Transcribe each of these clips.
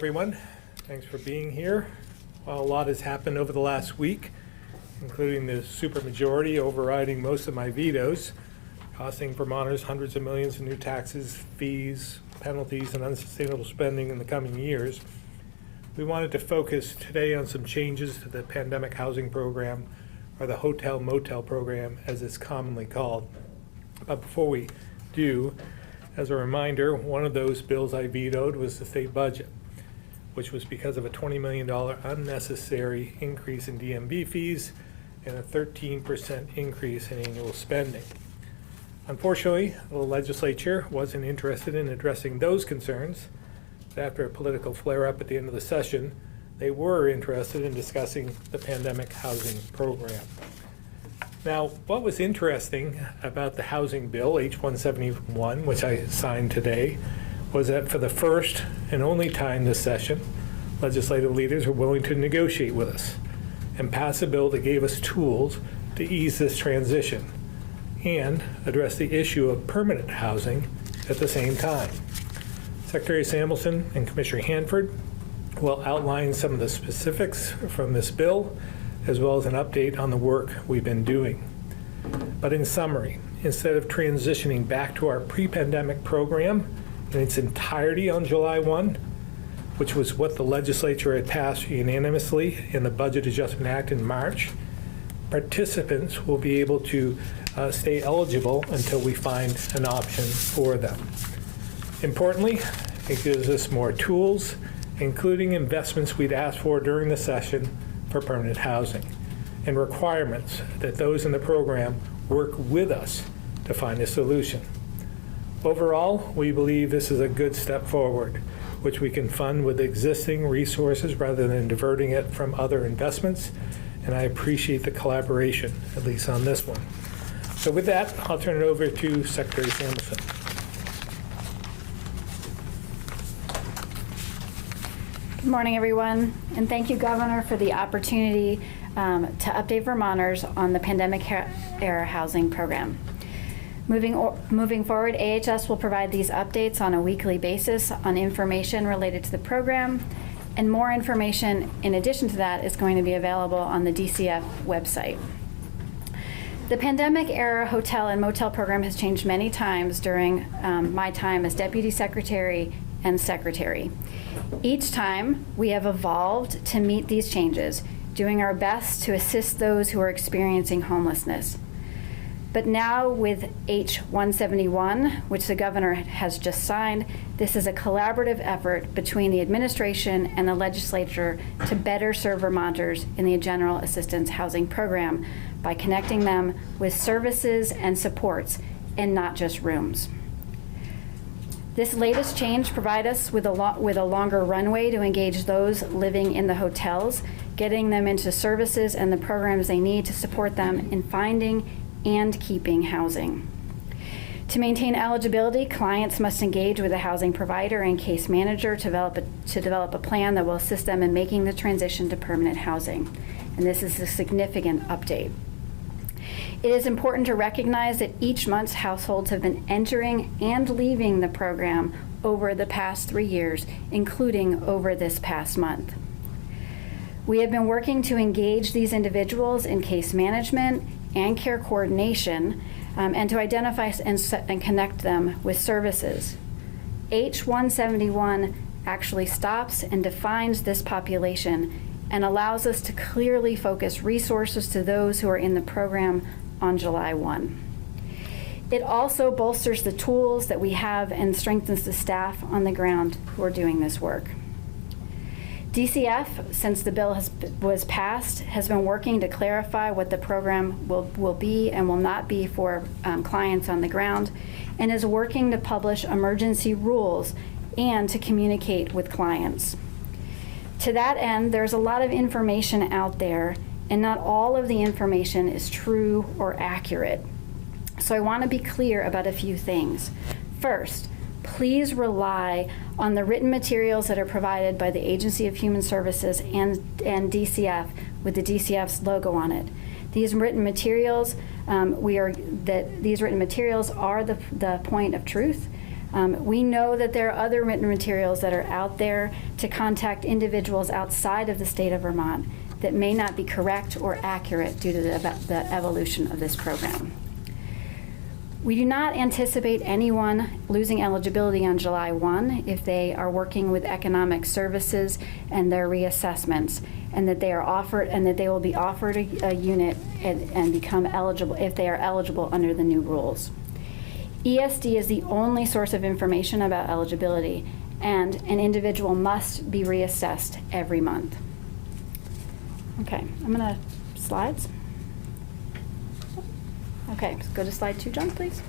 everyone. Thanks for being here. Well, a lot has happened over the last week, including the supermajority overriding most of my vetoes, costing Vermonters hundreds of millions in new taxes, fees, penalties, and unsustainable spending in the coming years. We wanted to focus today on some changes to the pandemic housing program, or the hotel-motel program, as it's commonly called. But before we do, as a reminder, one of those bills I vetoed was the state budget, which was because of a $20 million unnecessary increase in DMV fees and a 13% increase in annual spending. Unfortunately, the legislature wasn't interested in addressing those concerns. After a political flare-up at the end of the session, they were interested in discussing the pandemic housing program. Now, what was interesting about the housing bill, H-171, which I signed today, was that for the first and only time this session, legislative leaders were willing to negotiate with us and pass a bill that gave us tools to ease this transition and address the issue of permanent housing at the same time. Secretary Samuelson and Commissioner Hanford will outline some of the specifics from this bill, as well as an update on the work we've been doing. But in summary, instead of transitioning back to our pre-pandemic program in its entirety on July 1, which was what the legislature had passed unanimously in the Budget Adjustment Act in March, participants will be able to stay eligible until we find an option for them. Importantly, it gives us more tools, including investments we'd asked for during the session for permanent housing, and requirements that those in the program work with us to find a solution. Overall, we believe this is a good step forward, which we can fund with existing resources rather than diverting it from other investments, and I appreciate the collaboration, at least on this one. So with that, I'll turn it over to Secretary Samuelson. Good morning, everyone, and thank you, Governor, for the opportunity to update Vermonters on the pandemic-era housing program. Moving forward, AHS will provide these updates on a weekly basis on information related to the program, and more information in addition to that is going to be available on the DCF website. The pandemic-era hotel and motel program has changed many times during my time as Deputy Secretary and Secretary. Each time, we have evolved to meet these changes, doing our best to assist those who are experiencing homelessness. But now with H-171, which the Governor has just signed, this is a collaborative effort between the administration and the legislature to better serve Vermonters in the General Assistance Housing Program by connecting them with services and supports and not just rooms. This latest change provides us with a longer runway to engage those living in the hotels, getting them into services and the programs they need to support them in finding and keeping housing. To maintain eligibility, clients must engage with a housing provider and case manager to develop a plan that will assist them in making the transition to permanent housing. And this is a significant update. It is important to recognize that each month's households have been entering and leaving the program over the past 3 years, including over this past month. We have been working to engage these individuals in case management and care coordination and to identify and connect them with services. H-171 actually stops and defines this population and allows us to clearly focus resources to those who are in the program on July 1. It also bolsters the tools that we have and strengthens the staff on the ground who are doing this work. DCF, since the bill was passed, has been working to clarify what the program will be and will not be for clients on the ground, and is working to publish emergency rules and to communicate with clients. To that end, there's a lot of information out there, and not all of the information is true or accurate. So I want to be clear about a few things. First, please rely on the written materials that are provided by the Agency of Human Services and DCF with the DCF's logo on it. These written materials, these written materials are the point of truth. We know that there are other written materials that are out there to contact individuals outside of the state of Vermont that may not be correct or accurate due to the evolution of this program. We do not anticipate anyone losing eligibility on July 1 if they are working with economic services and their reassessments, and that they are offered, and that they will be offered a unit and become eligible if they are eligible under the new rules. ESD is the only source of information about eligibility, and an individual must be reassessed every month. Okay, I'm gonna slides. Okay, go to slide 2, John, please.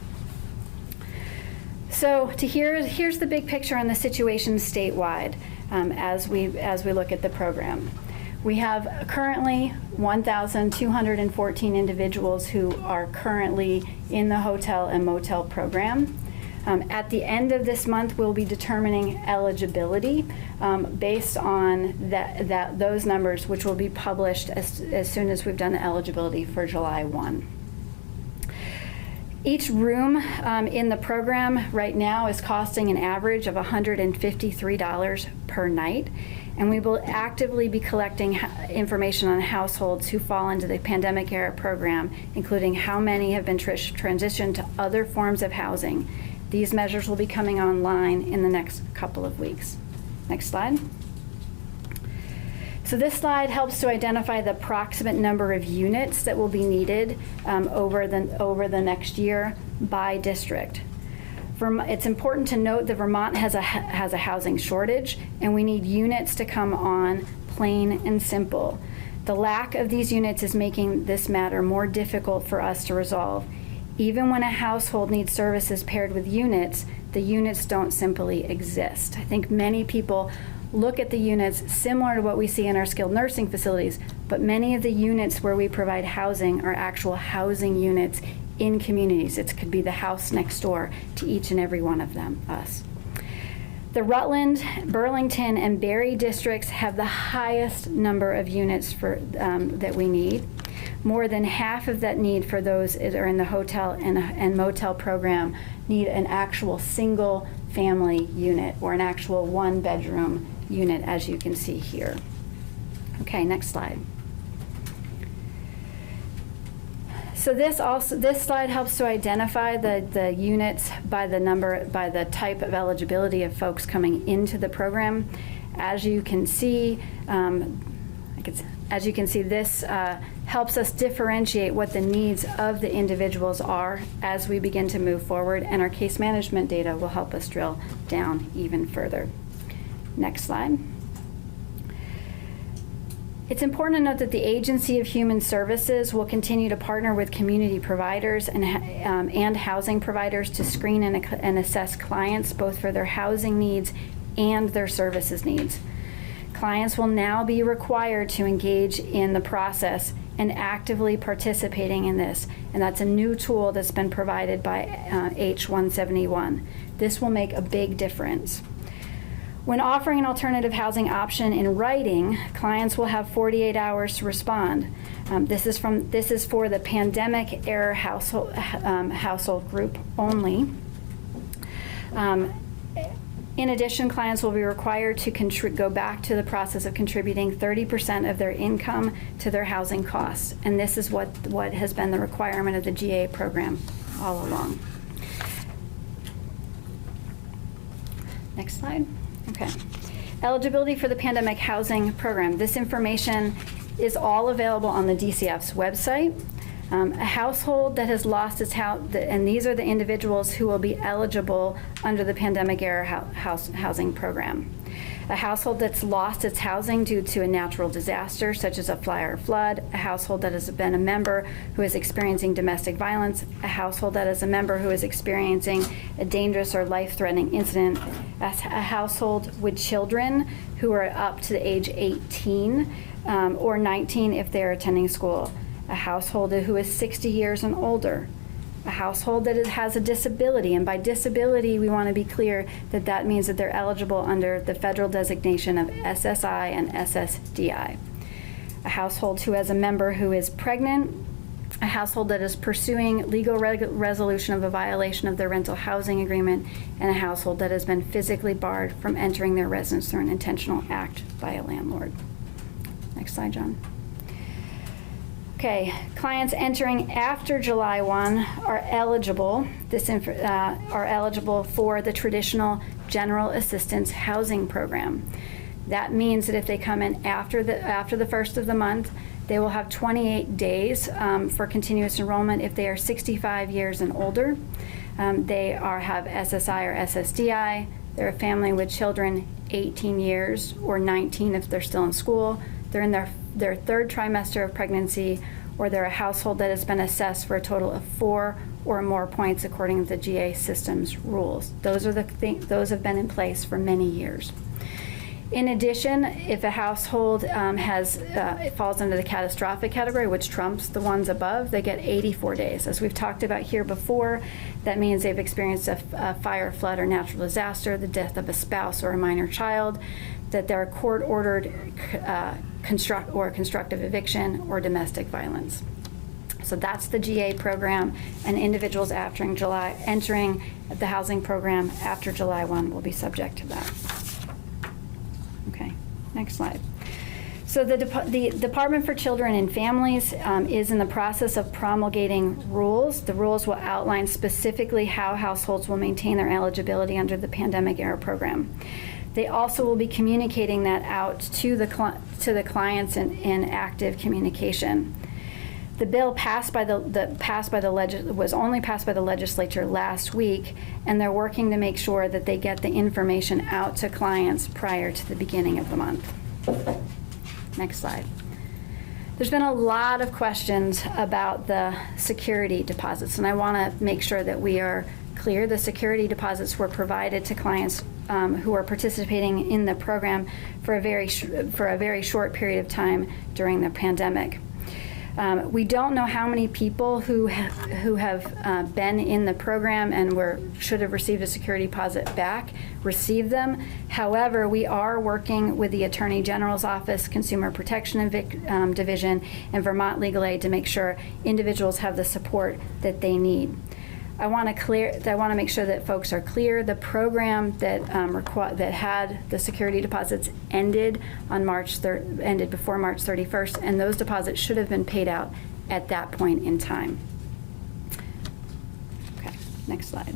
So here's the big picture on the situation statewide as we look at the program. We have currently 1,214 individuals who are currently in the hotel and motel program. At the end of this month, we'll be determining eligibility based on those numbers, which will be published as soon as we've done the eligibility for July 1. Each room in the program right now is costing an average of $153 per night, and we will actively be collecting information on households who fall into the pandemic era program, including how many have been transitioned to other forms of housing. These measures will be coming online in the next couple of weeks. Next slide. So this slide helps to identify the approximate number of units that will be needed over the next year by district. It's important to note that Vermont has a housing shortage, and we need units to come on, plain and simple. The lack of these units is making this matter more difficult for us to resolve. Even when a household needs services paired with units, the units don't simply exist. I think many people look at the units similar to what we see in our skilled nursing facilities, but many of the units where we provide housing are actual housing units in communities. It could be the house next door to each and every one of them, us. The Rutland, Burlington, and Barre districts have the highest number of units that we need. More than half of that need for those that are in the hotel and motel program need an actual single family unit or an actual 1-bedroom unit, as you can see here. Okay, next slide. So this slide helps to identify the units by the type of eligibility of folks coming into the program. As you can see, this helps us differentiate what the needs of the individuals are as we begin to move forward, and our case management data will help us drill down even further. Next slide. It's important to note that the Agency of Human Services will continue to partner with community providers and housing providers to screen and assess clients both for their housing needs and their services needs. Clients will now be required to engage in the process and actively participating in this, and that's a new tool that's been provided by H-171. This will make a big difference. When offering an alternative housing option in writing, clients will have 48 hours to respond. This is for the pandemic era household group only. In addition, clients will be required to go back to the process of contributing 30% of their income to their housing costs, and this is what has been the requirement of the GA program all along. Next slide. Okay. Eligibility for the pandemic housing program. This information is all available on the DCF's website. A household that has lost its house, and these are the individuals who will be eligible under the pandemic era housing program. A household that's lost its housing due to a natural disaster, such as a fire or flood, a household that has been a member who is experiencing domestic violence, a household that is a member who is experiencing a dangerous or life-threatening incident, a household with children who are up to the age 18 or 19 if they're attending school, a household who is 60 years and older, a household that has a disability, and by disability we want to be clear that that means that they're eligible under the federal designation of SSI and SSDI. A household who has a member who is pregnant a household that is pursuing legal resolution of a violation of their rental housing agreement, and a household that has been physically barred from entering their residence through an intentional act by a landlord. Next slide, John. Okay, clients entering after July 1 are eligible for the traditional General Assistance Housing Program. That means that if they come in after the first of the month, they will have 28 days for continuous enrollment if they are 65 years and older. They have SSI or SSDI. They're a family with children 18 years or 19 if they're still in school. They're in their third trimester of pregnancy, or they're a household that has been assessed for a total of 4 or more points according to the GA system's rules. Those have been in place for many years. In addition, if a household it falls under the catastrophic category, which trumps the ones above, they get 84 days. As we've talked about here before, that means they've experienced a fire, flood, or natural disaster, the death of a spouse or a minor child, that they're court-ordered constructive eviction, or domestic violence. So that's the GA program, and individuals entering the housing program after July 1 will be subject to that. Okay, next slide. So the Department for Children and Families is in the process of promulgating rules. The rules will outline specifically how households will maintain their eligibility under the pandemic era program. They also will be communicating that out to the clients in active communication. The bill was only passed by the legislature last week, and they're working to make sure that they get the information out to clients prior to the beginning of the month. Next slide. There's been a lot of questions about the security deposits, and I want to make sure that we are clear. The security deposits were provided to clients who are participating in the program for a very short period of time during the pandemic. We don't know how many people who have been in the program and should have received a security deposit back received them. However, we are working with the Attorney General's Office, Consumer Protection Division, and Vermont Legal Aid to make sure individuals have the support that they need. I want to make sure that folks are clear. The program that had the security deposits ended before March 31st, and those deposits should have been paid out at that point in time. Okay, next slide.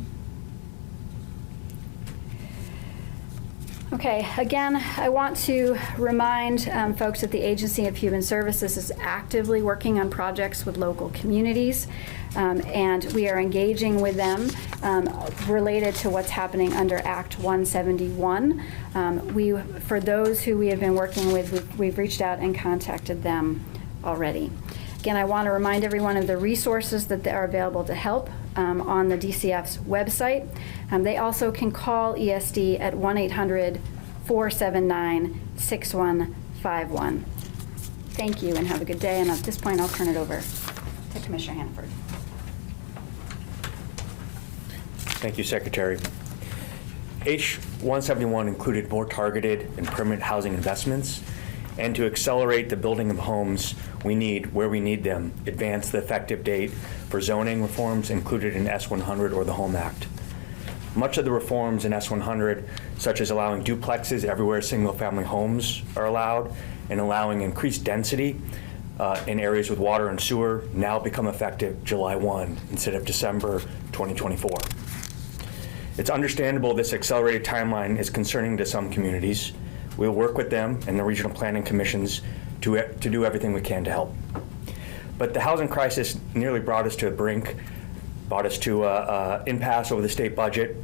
Okay, again, I want to remind folks that the Agency of Human Services is actively working on projects with local communities, and we are engaging with them related to what's happening under Act 171. For those who we have been working with, we've reached out and contacted them already. Again, I want to remind everyone of the resources that are available to help on the DCF's website. They also can call ESD at 1-800-479-6151. Thank you and have a good day. And at this point, I'll turn it over to Commissioner Hannaford. Thank you, Secretary. H-171 included more targeted and permanent housing investments, and to accelerate the building of homes we need where we need them, advance the effective date for zoning reforms included in S-100 or the Home Act. Much of the reforms in S-100, such as allowing duplexes everywhere single-family homes are allowed and allowing increased density in areas with water and sewer, now become effective July 1 instead of December 2024. It's understandable this accelerated timeline is concerning to some communities. We'll work with them and the regional planning commissions to do everything we can to help. But the housing crisis nearly brought us to a brink, brought us to an impasse over the state budget,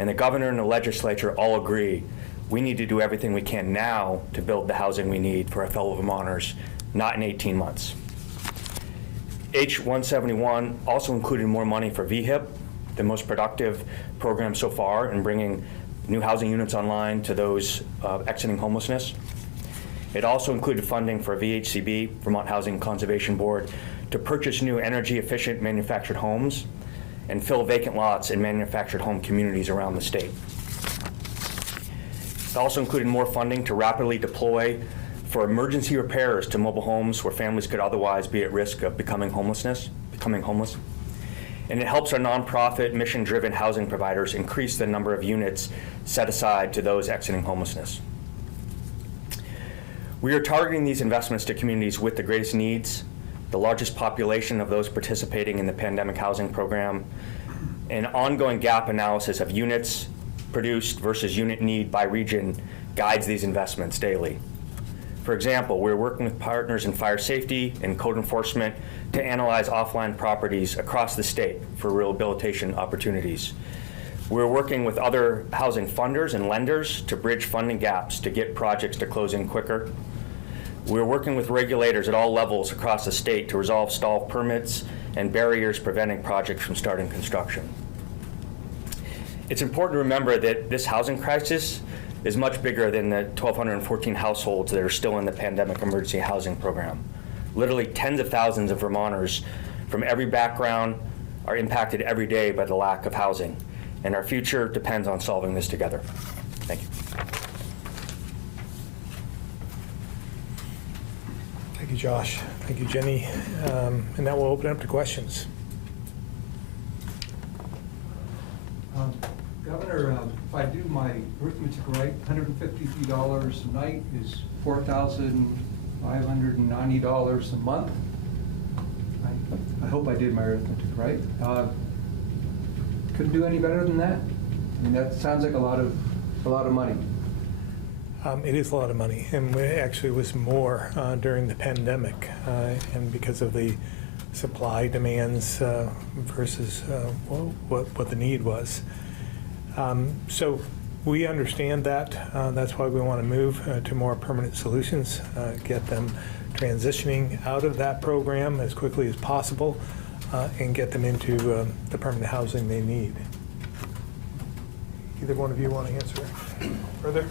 and the governor and the legislature all agree we need to do everything we can now to build the housing we need for our fellow Vermonters, not in 18 months. H-171 also included more money for VHIP, the most productive program so far in bringing new housing units online to those exiting homelessness. It also included funding for VHCB, Vermont Housing Conservation Board, to purchase new energy-efficient manufactured homes and fill vacant lots in manufactured home communities around the state. It also included more funding to rapidly deploy for emergency repairs to mobile homes where families could otherwise be at risk of becoming homeless. And it helps our nonprofit, mission-driven housing providers increase the number of units set aside to those exiting homelessness. We are targeting these investments to communities with the greatest needs, the largest population of those participating in the pandemic housing program, and ongoing gap analysis of units produced versus unit need by region guides these investments daily. For example, we're working with partners in fire safety and code enforcement to analyze offline properties across the state for rehabilitation opportunities. We're working with other housing funders and lenders to bridge funding gaps to get projects to close in quicker. We're working with regulators at all levels across the state to resolve stalled permits and barriers preventing projects from starting construction. It's important to remember that this housing crisis is much bigger than the 1,214 households that are still in the pandemic emergency housing program. Literally tens of thousands of Vermonters from every background are impacted every day by the lack of housing, and our future depends on solving this together. Thank you. Thank you, Josh. Thank you, Jenny. And now we'll open up to questions. Governor, if I do my arithmetic right, $153 a night is $4,590 a month. I hope I did my arithmetic right. Couldn't do any better than that. I mean, that sounds like a lot of money. It is a lot of money, and it actually was more during the pandemic, and because of the supply demands versus what the need was. So we understand that. That's why we want to move to more permanent solutions, get them transitioning out of that program as quickly as possible, and get them into the permanent housing they need. Either one of you want to answer further?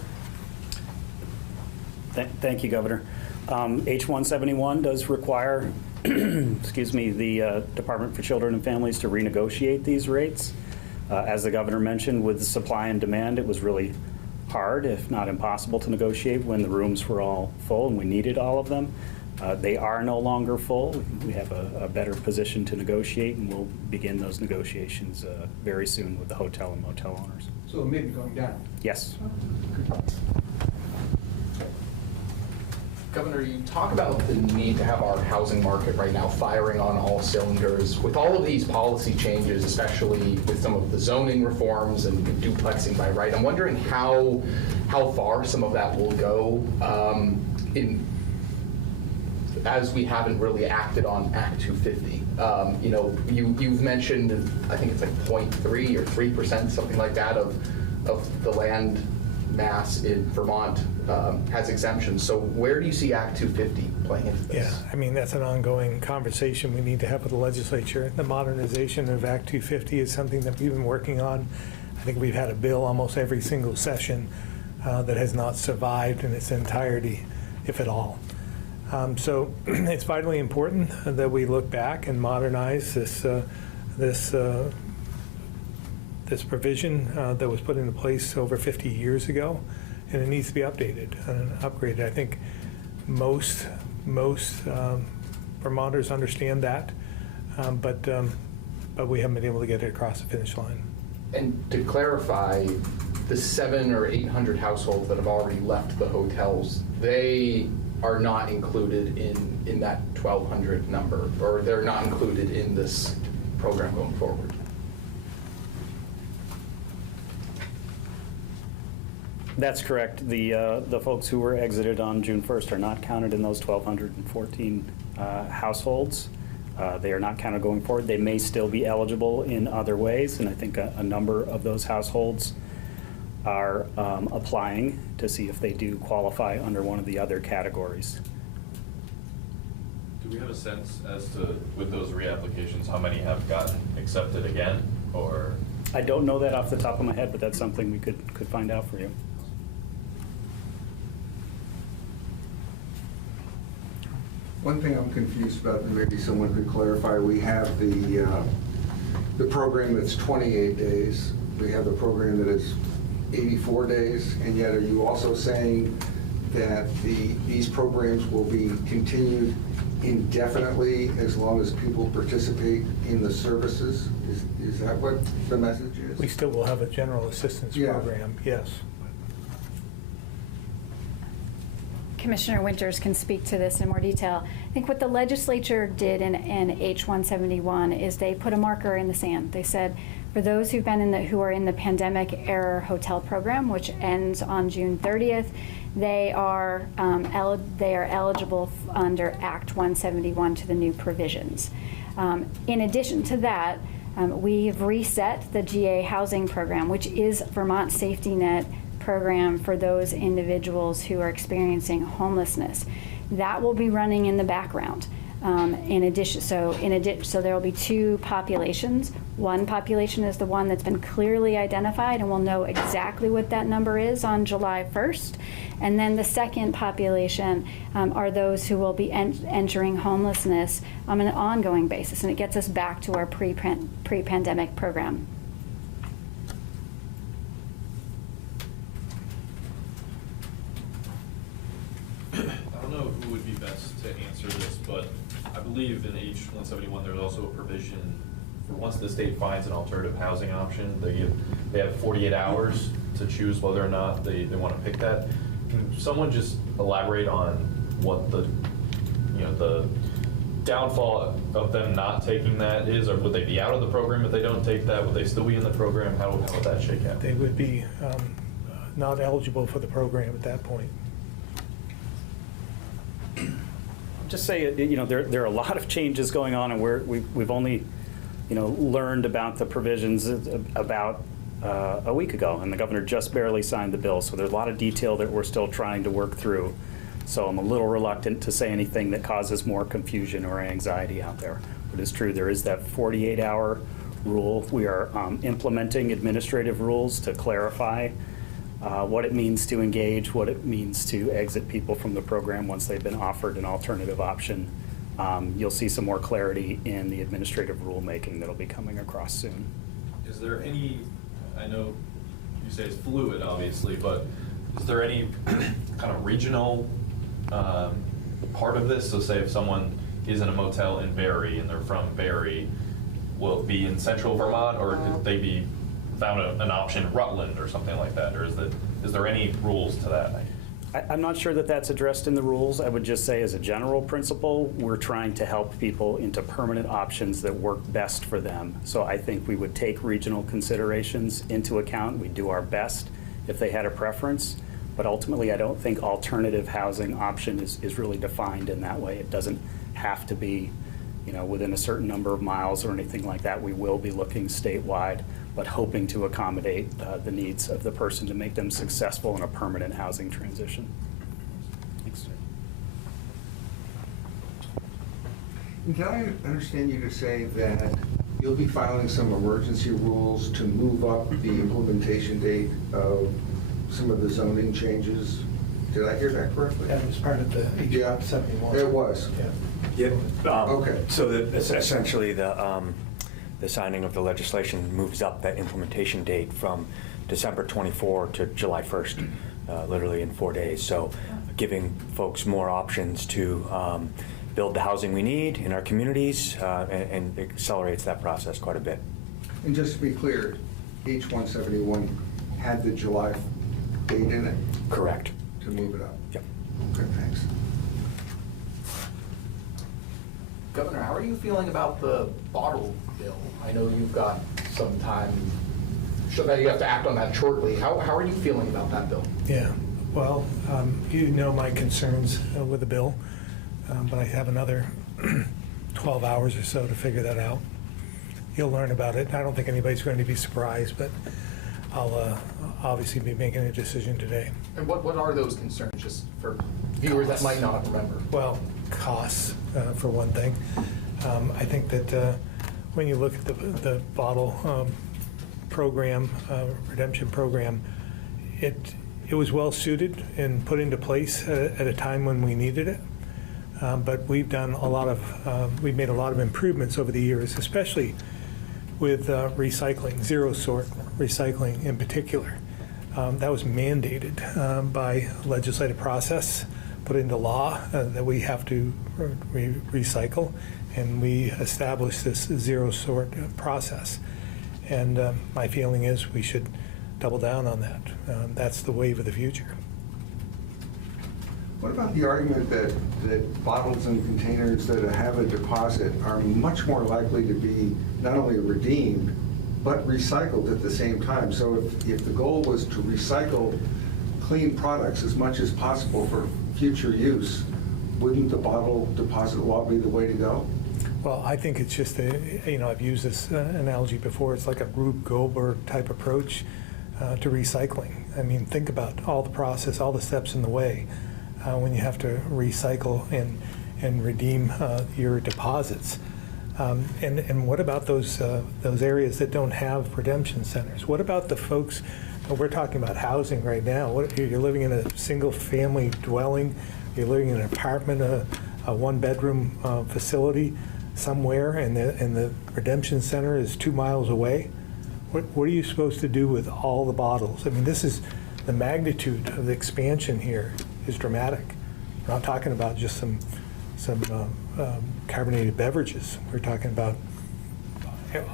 Thank you, Governor. H-171 does require, excuse me, the Department for Children and Families to renegotiate these rates. As the governor mentioned, with the supply and demand, it was really hard, if not impossible, to negotiate when the rooms were all full and we needed all of them. They are no longer full. We have a better position to negotiate, and we'll begin those negotiations very soon with the hotel and motel owners. So it may be going down. Yes. Governor, you talk about the need to have our housing market right now firing on all cylinders. With all of these policy changes, especially with some of the zoning reforms and duplexing by right, I'm wondering how far some of that will go as we haven't really acted on Act 250. You've mentioned, I think it's like 0.3 or 3%, something like that, of the land mass in Vermont has exemptions. So where do you see Act 250 playing into this? Yeah, I mean, that's an ongoing conversation we need to have with the legislature. The modernization of Act 250 is something that we've been working on. I think we've had a bill almost every single session that has not survived in its entirety, if at all. So it's vitally important that we look back and modernize this provision that was put into place over 50 years ago, and it needs to be updated and upgraded. I think most Vermonters understand that, but we haven't been able to get it across the finish line. And to clarify, the 700 or 800 households that have already left the hotels, they are not included in that 1,200 number, or they're not included in this program going forward. That's correct. The folks who were exited on June 1st are not counted in those 1,214 households. They are not counted going forward. They may still be eligible in other ways, and I think a number of those households are applying to see if they do qualify under one of the other categories. Do we have a sense as to, with those reapplications, how many have gotten accepted again, or? I don't know that off the top of my head, but that's something we could find out for you. One thing I'm confused about, and maybe someone could clarify, we have the program that's 28 days. We have the program that is 84 days, and yet are you also saying that these programs will be continued indefinitely as long as people participate in the services? Is that what the message is? We still will have a general assistance Yeah. program, yes. Commissioner Winters can speak to this in more detail. I think what the legislature did in H-171 is they put a marker in the sand. They said, for those who are in the pandemic era hotel program, which ends on June 30th, they are eligible under Act 171 to the new provisions. In addition to that, we've reset the GA housing program, which is Vermont Safety Net program for those individuals who are experiencing homelessness. That will be running in the background. So there will be two populations. One population is the one that's been clearly identified, and we'll know exactly what that number is on July 1st. And then the second population are those who will be entering homelessness on an ongoing basis, and it gets us back to our pre-pandemic program. I don't know who would be best to answer this, but I believe in H-171, there's also a provision for once the state finds an alternative housing option, they have 48 hours to choose whether or not they want to pick that. Can someone just elaborate on what the downfall of them not taking that is, or would they be out of the program if they don't take that? Would they still be in the program? How would that shake out? They would be not eligible for the program at that point. Just say, there are a lot of changes going on, and we've only, learned about the provisions about a week ago, and the governor just barely signed the bill. So there's a lot of detail that we're still trying to work through. So I'm a little reluctant to say anything that causes more confusion or anxiety out there. But it's true, there is that 48-hour rule. We are implementing administrative rules to clarify what it means to engage, what it means to exit people from the program once they've been offered an alternative option. You'll see some more clarity in the administrative rulemaking that'll be coming across soon. Is there any, I know you say it's fluid, obviously, but is there any kind of regional part of this? So say if someone is in a motel in Barry and they're from Barry, will it be in central Vermont, or could they be found an option in Rutland or something like that? Or is there any rules to that? I'm not sure that that's addressed in the rules. I would just say as a general principle, we're trying to help people into permanent options that work best for them. So I think we would take regional considerations into account. We'd do our best if they had a preference. But ultimately, I don't think alternative housing option is really defined in that way. It doesn't have to be, within a certain number of miles or anything like that. We will be looking statewide, but hoping to accommodate the needs of the person to make them successful in a permanent housing transition. Thanks. Did I understand you to say that you'll be filing some emergency rules to move up the implementation date of some of the zoning changes? Did I hear that correctly? That was part of the Yeah, 71. it was. Yeah. Yep. Okay. So essentially, the signing of the legislation moves up that implementation date from December 24 to July 1st, literally in 4 days. So giving folks more options to build the housing we need in our communities, and accelerates that process quite a bit. And just to be clear, H-171 had the July date in it Correct. to move it up? Yep. Okay, thanks. Governor, how are you feeling about the bottle bill? I know you've got some time, so that you have to act on that shortly. How are you feeling about that bill? Yeah, well, you know my concerns with the bill, but I have another 12 hours or so to figure that out. You'll learn about it. I don't think anybody's going to be surprised, but I'll obviously be making a decision today. And what are those concerns, just for viewers that might not remember? Well, costs, for one thing. I think that when you look at the bottle program, redemption program, it was well suited and put into place at a time when we needed it. But we've made a lot of improvements over the years, especially with recycling, zero sort recycling in particular. That was mandated by legislative process, put into law that we have to recycle, and we established this zero sort process. And my feeling is we should double down on that. That's the wave of the future. What about the argument that bottles and containers that have a deposit are much more likely to be not only redeemed, but recycled at the same time? So if the goal was to recycle clean products as much as possible for future use, wouldn't the bottle deposit law be the way to go? Well, I think it's just I've used this analogy before. It's like a Rube Goldberg type approach to recycling. I mean, think about all the process, all the steps in the way when you have to recycle and redeem your deposits. And what about those areas that don't have redemption centers? What about the folks? We're talking about housing right now. What if you're living in a single-family dwelling? You're living in an apartment, a one-bedroom facility somewhere, and the redemption center is 2 miles away. What are you supposed to do with all the bottles? I mean, this is the magnitude of the expansion here is dramatic. We're not talking about just some carbonated beverages. We're talking about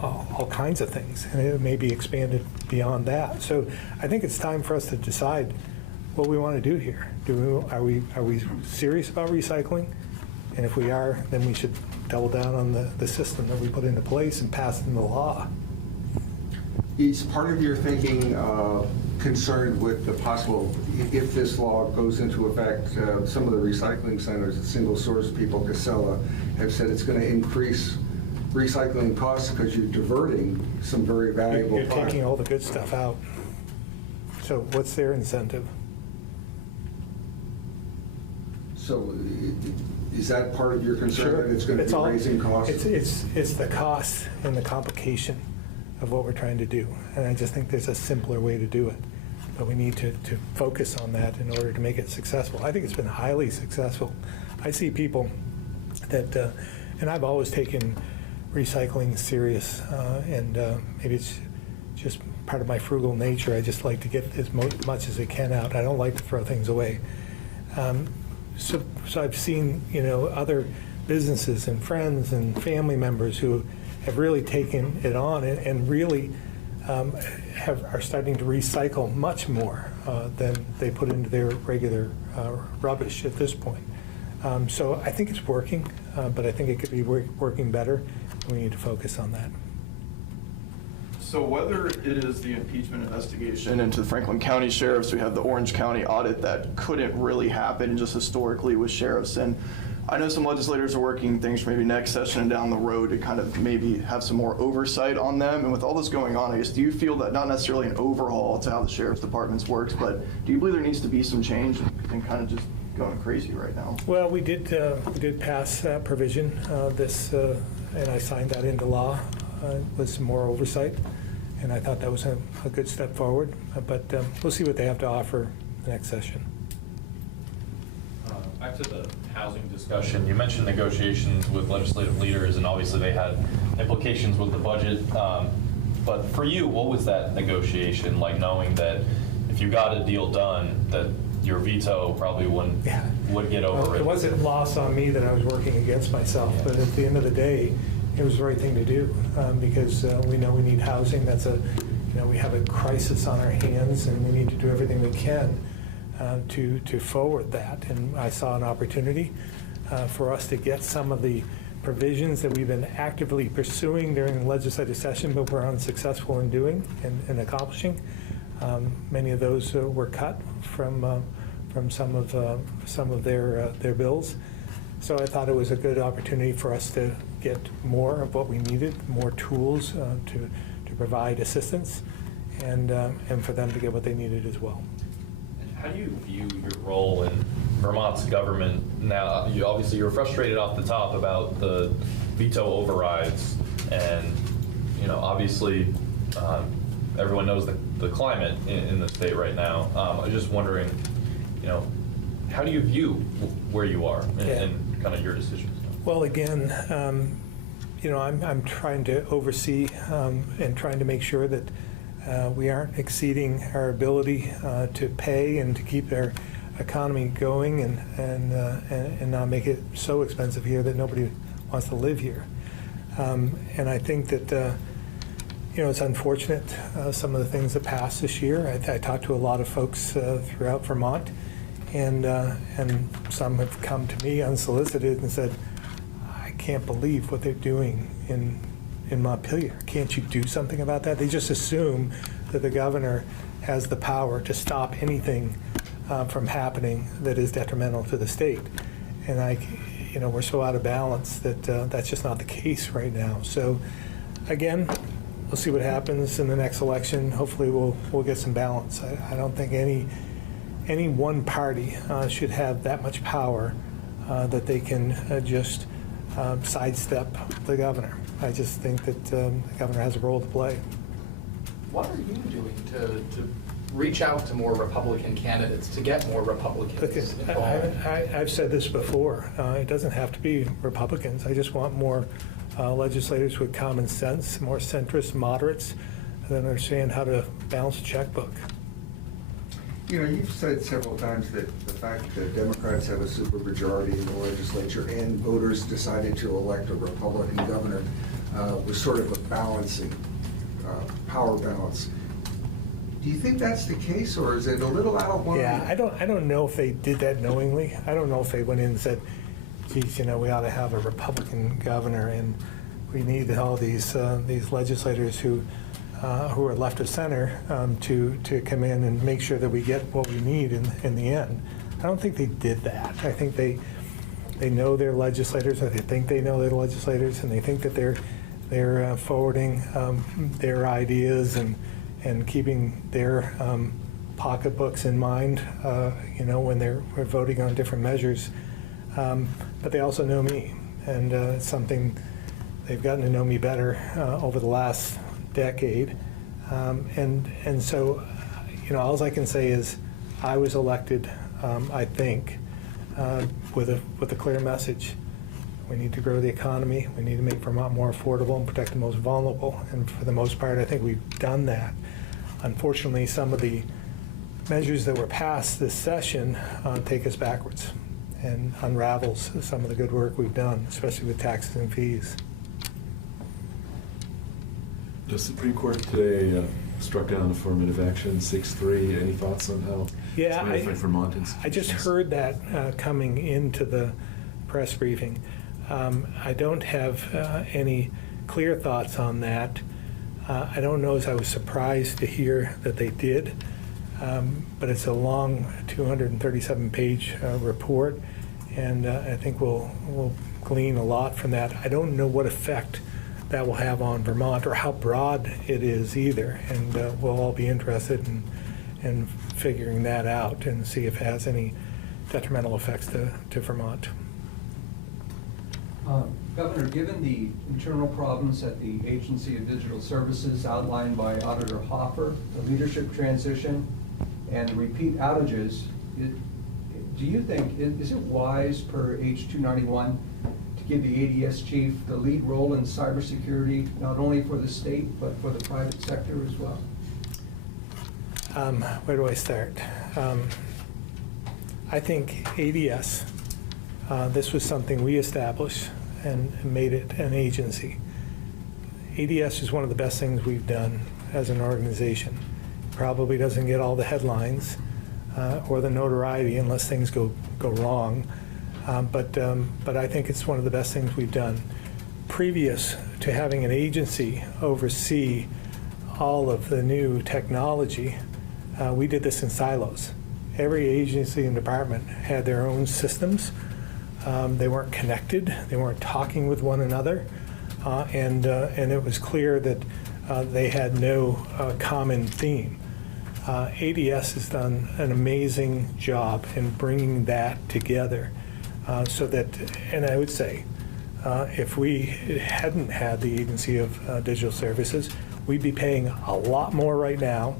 all kinds of things, and it may be expanded beyond that. So I think it's time for us to decide what we want to do here. Are we serious about recycling? And if we are, then we should double down on the system that we put into place and pass into law. Is part of your thinking concerned with the possible, if this law goes into effect, some of the recycling centers, the single source people, Casella, have said it's going to increase recycling costs because you're diverting some very valuable You're taking all the good stuff out. So what's their incentive? So is that part of your concern, Sure. that it's going to be raising costs? It's the cost and the complication of what we're trying to do. And I just think there's a simpler way to do it. But we need to focus on that in order to make it successful. I think it's been highly successful. I see people that, and I've always taken recycling serious, and maybe it's just part of my frugal nature. I just like to get as much as I can out. I don't like to throw things away. So I've seen, other businesses and friends and family members who have really taken it on and really are starting to recycle much more than they put into their regular rubbish at this point. So I think it's working, but I think it could be working better. We need to focus on that. So whether it is the impeachment investigation into the Franklin County sheriffs, we have the Orange County audit that couldn't really happen just historically with sheriffs. And I know some legislators are working things for maybe next session and down the road to kind of maybe have some more oversight on them. And with all this going on, I guess, do you feel that not necessarily an overhaul to how the sheriff's departments works, but do you believe there needs to be some change and kind of just going crazy right now? Well, we did pass that provision, and I signed that into law with some more oversight, and I thought that was a good step forward. But we'll see what they have to offer the next session. Back to the housing discussion, you mentioned negotiations with legislative leaders, and obviously they had implications with the budget. But for you, what was that negotiation like, knowing that if you got a deal done, that your veto probably would get overridden? It wasn't lost on me that I was working against myself, but at the end of the day, it was the right thing to do because we know we need housing. We have a crisis on our hands, and we need to do everything we can to forward that. And I saw an opportunity for us to get some of the provisions that we've been actively pursuing during the legislative session, but were unsuccessful in doing and accomplishing. Many of those were cut from some of their bills. So I thought it was a good opportunity for us to get more of what we needed, more tools to provide assistance, and for them to get what they needed as well. How do you view your role in Vermont's government now? Obviously you're frustrated off the top about the veto overrides, and obviously everyone knows the climate in the state right now. I'm just wondering, how do you view where you are and kind of your decisions? Well, again, I'm trying to oversee and trying to make sure that We aren't exceeding our ability to pay and to keep our economy going and not make it so expensive here that nobody wants to live here. And I think that, it's unfortunate, some of the things that passed this year. I talked to a lot of folks throughout Vermont, and some have come to me unsolicited and said, I can't believe what they're doing in Montpelier. Can't you do something about that? They just assume that the governor has the power to stop anything from happening that is detrimental to the state. And we're so out of balance that that's just not the case right now. So again, we'll see what happens in the next election. Hopefully we'll get some balance. I don't think any one party should have that much power that they can just sidestep the governor. I just think that the governor has a role to play. What are you doing to reach out to more Republican candidates, to get more Republicans Look, involved? I've said this before. It doesn't have to be Republicans. I just want more legislators with common sense, more centrist moderates that understand how to balance a checkbook. You've said several times that the fact that Democrats have a supermajority in the legislature and voters decided to elect a Republican governor was sort of a balancing, power balance. Do you think that's the case, or is it a little out of line? Yeah, I don't know if they did that knowingly. I don't know if they went in and said, geez, we ought to have a Republican governor, and we need all these legislators who are left of center to come in and make sure that we get what we need in the end. I don't think they did that. I think they know their legislators, or they think they know their legislators, and they think that they're forwarding their ideas and keeping their pocketbooks in mind, when we're voting on different measures. But they also know me, and it's something they've gotten to know me better over the last decade. And so, all I can say is I was elected, I think, with a clear message. We need to grow the economy. We need to make Vermont more affordable and protect the most vulnerable. And for the most part, I think we've done that. Unfortunately, some of the measures that were passed this session take us backwards and unravels some of the good work we've done, especially with taxes and fees. The Supreme Court today struck down affirmative action 6-3. Any thoughts on how Yeah, it's going to affect Vermont institutions? I just heard that coming into the press briefing. I don't have any clear thoughts on that. I don't know as I was surprised to hear that they did, but it's a long 237-page report, and I think we'll glean a lot from that. I don't know what effect that will have on Vermont or how broad it is either, and we'll all be interested in figuring that out and see if it has any detrimental effects to Vermont. Governor, given the internal problems at the Agency of Digital Services outlined by Auditor Hoffer, the leadership transition, and repeat outages, do you think, is it wise per H291 to give the ADS chief the lead role in cybersecurity, not only for the state, but for the private sector as well? Where do I start? I think ADS, this was something we established and made it an agency. ADS is one of the best things we've done as an organization. Probably doesn't get all the headlines or the notoriety unless things go wrong, but I think it's one of the best things we've done. Previous to having an agency oversee all of the new technology, we did this in silos. Every agency and department had their own systems. They weren't connected. They weren't talking with one another, and it was clear that they had no common theme. ADS has done an amazing job in bringing that together, so that, and I would say, if we hadn't had the Agency of Digital Services, we'd be paying a lot more right now,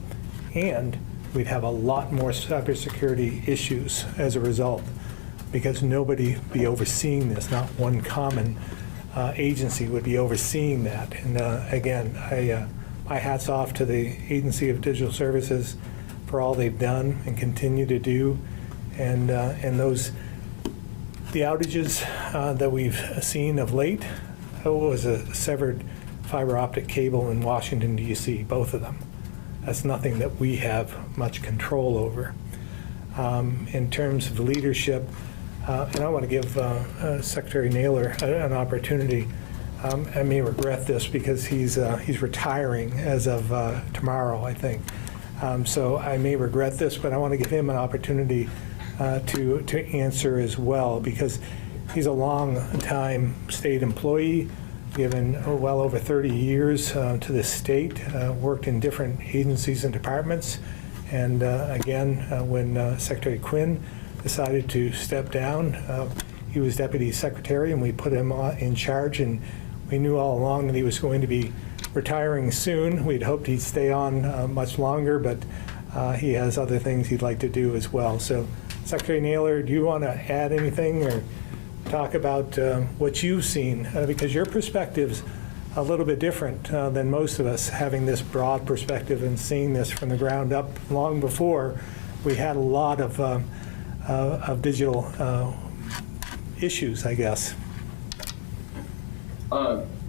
and we'd have a lot more cybersecurity issues as a result, because nobody be overseeing this, not one common agency would be overseeing that. And again, my hat's off to the Agency of Digital Services for all they've done and continue to do. And the outages that we've seen of late, was a severed fiber optic cable in Washington, D.C., both of them. That's nothing that we have much control over. In terms of leadership, and I want to give Secretary Naylor an opportunity. I may regret this because he's retiring as of tomorrow, I think. So I may regret this, but I want to give him an opportunity to answer as well, because he's a long-time state employee, given well over 30 years to the state, worked in different agencies and departments. And again, when Secretary Quinn decided to step down, he was deputy secretary, and we put him in charge, and we knew all along that he was going to be retiring soon. We'd hoped he'd stay on much longer, but he has other things he'd like to do as well. So, Secretary Naylor, do you want to add anything or talk about what you've seen? Because your perspective's a little bit different than most of us, having this broad perspective and seeing this from the ground up long before we had a lot of digital issues, I guess.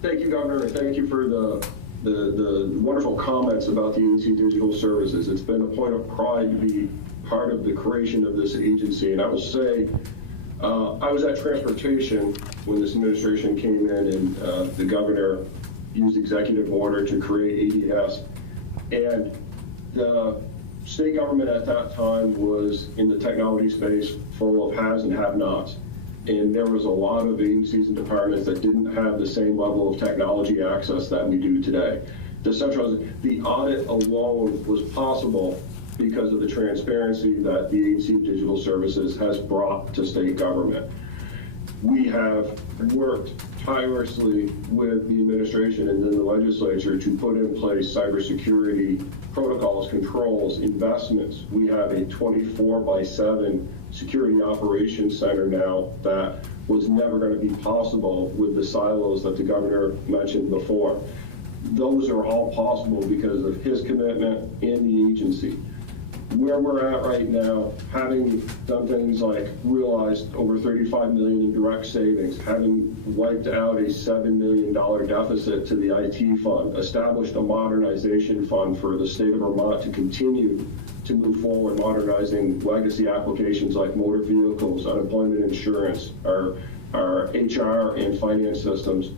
Thank you, Governor, and thank you for the wonderful comments about the agency of digital services. It's been a point of pride to be part of the creation of this agency, and I will say, I was at transportation when this administration came in, and the governor used executive order to create ADS, and the state government at that time was in the technology space full of haves and have-nots. And there was a lot of agencies and departments that didn't have the same level of technology access that we do today. The audit alone was possible because of the transparency that the Agency of Digital Services has brought to state government. We have worked tirelessly with the administration and then the legislature to put in place cybersecurity protocols, controls, investments. We have a 24/7 security operations center now that was never going to be possible with the silos that the governor mentioned before. Those are all possible because of his commitment and the agency. Where we're at right now, having done things like realized over $35 million in direct savings, having wiped out a $7 million deficit to the IT fund, established a modernization fund for the state of Vermont to continue to move forward modernizing legacy applications like motor vehicles, unemployment insurance, our HR and finance systems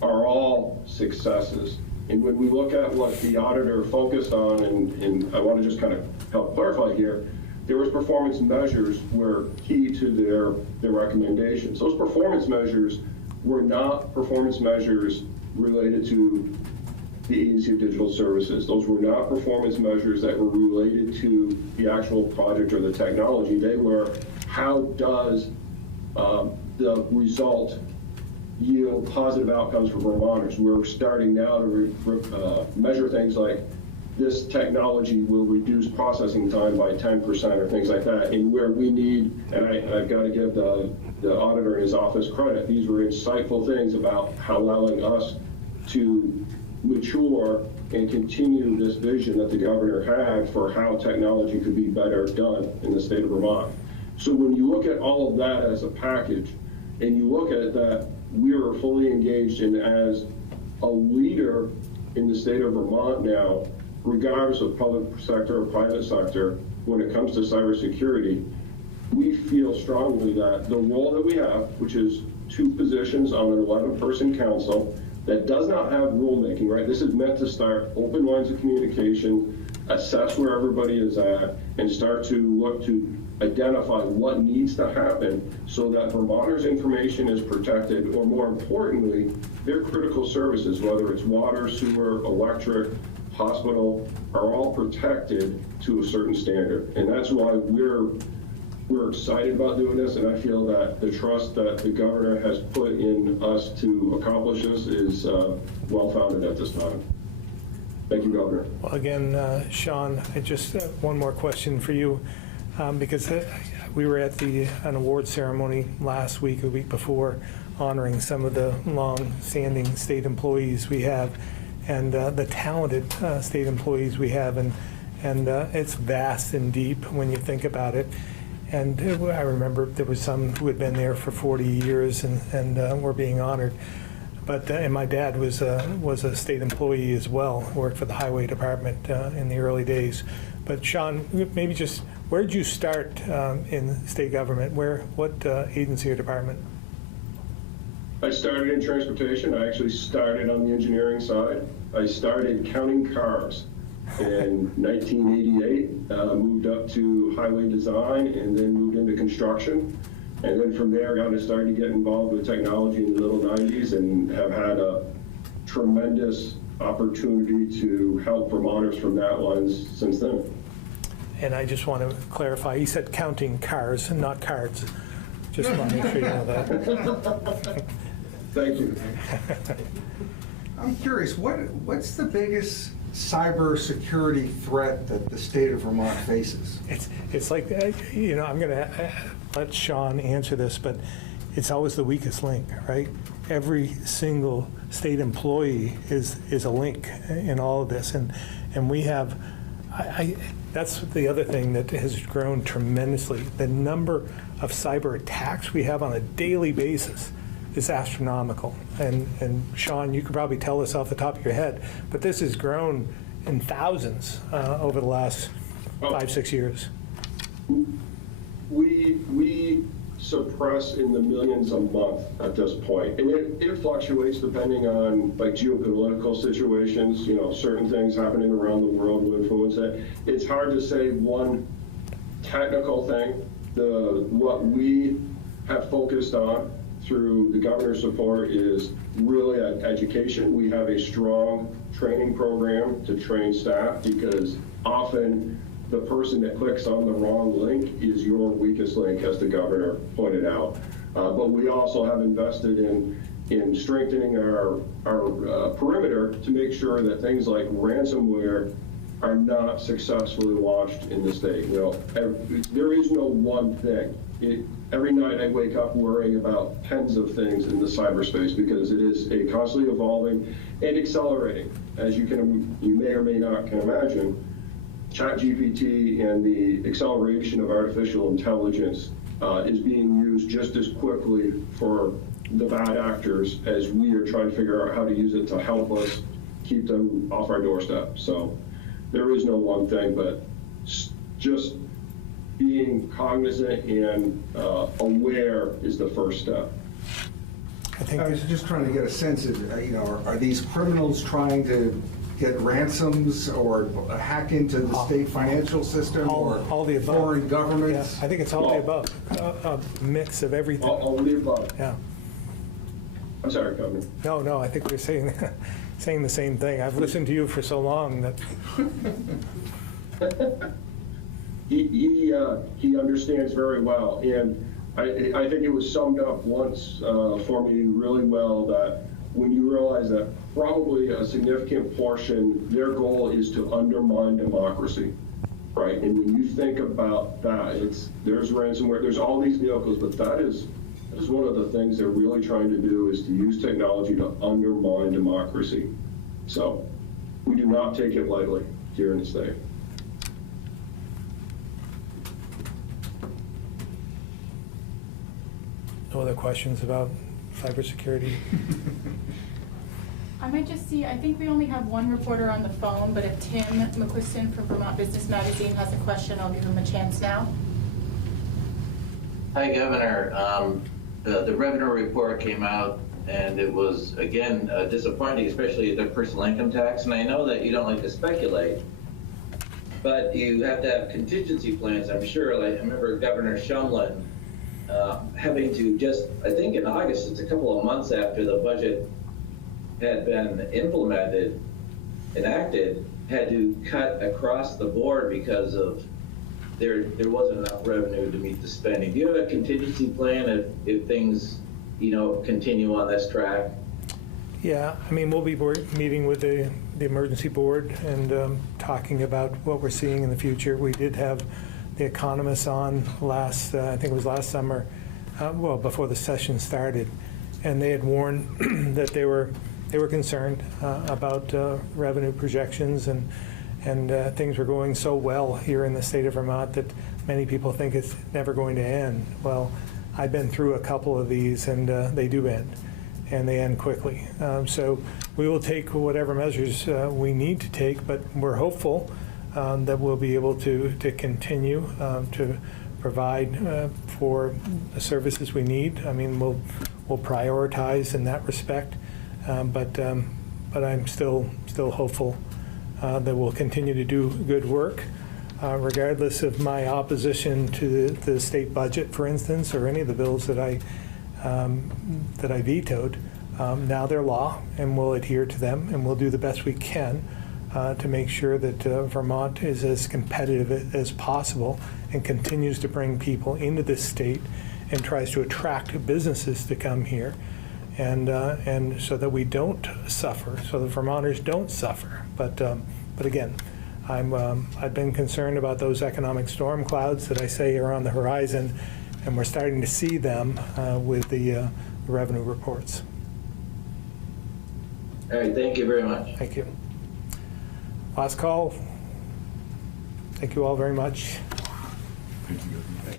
are all successes. And when we look at what the auditor focused on, and I want to just kind of help clarify here, there was performance measures were key to their recommendations. Those performance measures were not performance measures related to the Agency of Digital Services. Those were not performance measures that were related to the actual project or the technology. They were, how does the result yield positive outcomes for Vermonters? We're starting now to measure things like this technology will reduce processing time by 10% or things like that. And where we need, and I've got to give the auditor and his office credit, these were insightful things about how allowing us to mature and continue this vision that the governor had for how technology could be better done in the state of Vermont. So when you look at all of that as a package, and you look at that, we are fully engaged in as a leader in the state of Vermont now, regardless of public sector or private sector, when it comes to cybersecurity. We feel strongly that the role that we have, which is 2 positions on an 11-person council that does not have rulemaking, right? This is meant to start open lines of communication, assess where everybody is at, and start to look to identify what needs to happen so that Vermonters' information is protected, or more importantly, their critical services, whether it's water, sewer, electric, hospital, are all protected to a certain standard. And that's why we're excited about doing this, and I feel that the trust that the governor has put in us to accomplish this is well-founded at this time. Thank you, Governor. Well, again, Sean, I just one more question for you, because we were at an award ceremony last week, the week before, honoring some of the long-standing state employees we have. and the talented state employees we have, and it's vast and deep when you think about it. And I remember there was some who had been there for 40 years and were being honored. But and my dad was a state employee as well, worked for the highway department in the early days. But Sean, maybe just where did you start in state government? What agency or department? I started in transportation. I actually started on the engineering side. I started counting cars in 1988, moved up to highway design, and then moved into construction. And then from there, I started to get involved with technology in the middle 90s and have had a tremendous opportunity to help Vermonters from that lens since then. And I just want to clarify, he said counting cars and not cards. Just want to make sure you know that. Thank you. I'm curious, what's the biggest cybersecurity threat that the state of Vermont faces? It's like, I'm going to let Sean answer this, but it's always the weakest link, right? Every single state employee is a link in all of this. And we have, that's the other thing that has grown tremendously. The number of cyber attacks we have on a daily basis is astronomical. And Sean, you could probably tell us off the top of your head, but this has grown in thousands over the last 5-6 years. We suppress in the millions a month at this point, and it fluctuates depending on like geopolitical situations. Certain things happening around the world will influence it. It's hard to say one technical thing. What we have focused on through the governor's support is really education. We have a strong training program to train staff, because often the person that clicks on the wrong link is your weakest link, as the governor pointed out. But we also have invested in strengthening our perimeter to make sure that things like ransomware are not successfully launched in the state. There is no one thing. Every night I wake up worrying about tens of things in the cyberspace, because it is a constantly evolving and accelerating. As you may or may not can imagine, ChatGPT and the acceleration of artificial intelligence is being used just as quickly for the bad actors as we are trying to figure out how to use it to help us keep them off our doorstep. So there is no one thing, but just being cognizant and aware is the first step. I was just trying to get a sense of, are these criminals trying to get ransoms or hack into the state financial system, or all the above. Foreign governments? Yeah, I think it's all the above, a mix of everything. All the above. Yeah. I'm sorry, Governor. No, I think we're saying the same thing. I've listened to you for so long that. He understands very well, and I think it was summed up once for me really well, that when you realize that probably a significant portion, their goal is to undermine democracy, right? And when you think about that, there's ransomware, there's all these vehicles, but that is one of the things they're really trying to do, is to use technology to undermine democracy. So we do not take it lightly here in the state. No other questions about cybersecurity? I might just see, I think we only have one reporter on the phone, but if Tim McQuiston from Vermont Business Magazine has a question, I'll give him a chance now. Hi, Governor. The revenue report came out, and it was, again, disappointing, especially the personal income tax. And I know that you don't like to speculate, but you have to have contingency plans, I'm sure. Like, I remember Governor Shumlin having to just, I think in August, it's a couple of months after the budget had been enacted, had to cut across the board because of there wasn't enough revenue to meet the spending. Do you have a contingency plan if things, continue on this track? Yeah, we'll be meeting with the emergency board and talking about what we're seeing in the future. We did have the economists on I think it was last summer, before the session started, and they had warned that they were they were concerned about revenue projections, and things were going so well here in the state of Vermont that many people think it's never going to end. Well, I've been through a couple of these, and they do end, and they end quickly. So we will take whatever measures we need to take, but we're hopeful that we'll be able to continue to provide for the services we need. I mean, we'll prioritize in that respect, but I'm still hopeful that we'll continue to do good work, regardless of my opposition to the state budget, for instance, or any of the bills that I vetoed. Now they're law, and we'll adhere to them, and we'll do the best we can to make sure that Vermont is as competitive as possible and continues to bring people into this state and tries to attract businesses to come here, and so that we don't suffer, so the Vermonters don't suffer. But again, I've been concerned about those economic storm clouds that I say are on the horizon, and we're starting to see them with the revenue reports. All right, thank you very much. Thank you. Last call. Thank you all very much. Thank you.